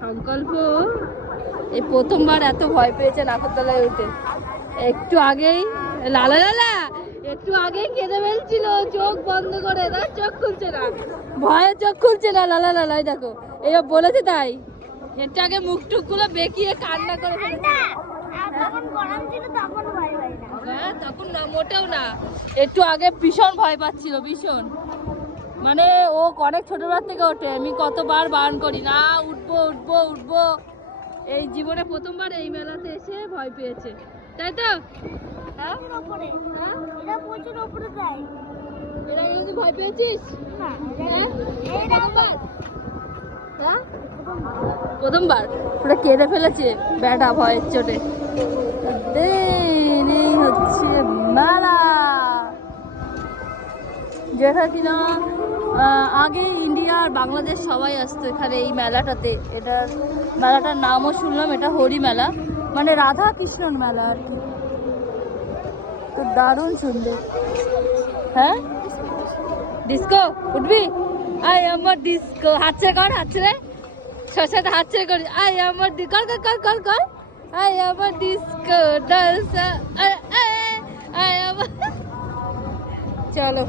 সংকল্প এই প্রথমবার এত ভয় পেয়েছে নাগরদোলায় উঠে। একটু আগেই লালা লালা একটু আগেই কেঁদে ফেলছিল চোখ বন্ধ করে, তার চোখ খুলছে না, ভয়ে চোখ খুলছে না। লালা লালাই দেখো এইসব বলেছে তাই একটু আগে মুখ টুক গুলো বেঁকিয়ে কান্না করে ফেলেছে। হ্যাঁ তখন না, মোটেও না, একটু আগে ভীষণ ভয় পাচ্ছিল, ভীষণ। মানে ও অনেক ছোটবেলার থেকে ওঠে, আমি কতবার বারণ করি না উঠবো উঠবো উঠবো, এই জীবনে প্রথমবার এই মেলাতে এসে ভয় পেয়েছে, তাই তো? হ্যাঁ এরা যদি ভয় পেয়েছিস প্রথমবার ওরা কেঁদে ফেলেছে বেটা ভয়ের চোটে। এই হচ্ছে মেলা, যেটা কিনা আগে ইন্ডিয়া আর বাংলাদেশ সবাই আসতো এখানে এই মেলাটাতে। মেলাটার নামও শুনলাম, এটা হরি মেলা, মানে রাধা কৃষ্ণর মেলা আর কি। তো দারুণ সুন্দর। হ্যাঁ ডিস্কো উঠবি? আই আমার ডিস্কো, হাত ছেড়ে কর, হাত ছেড়ে সাথে হাত ছেড়ে কর, আই আমার কর কর কর কর কর, আই আমার ডিস্কো ডান্স, আই আমার। চলো।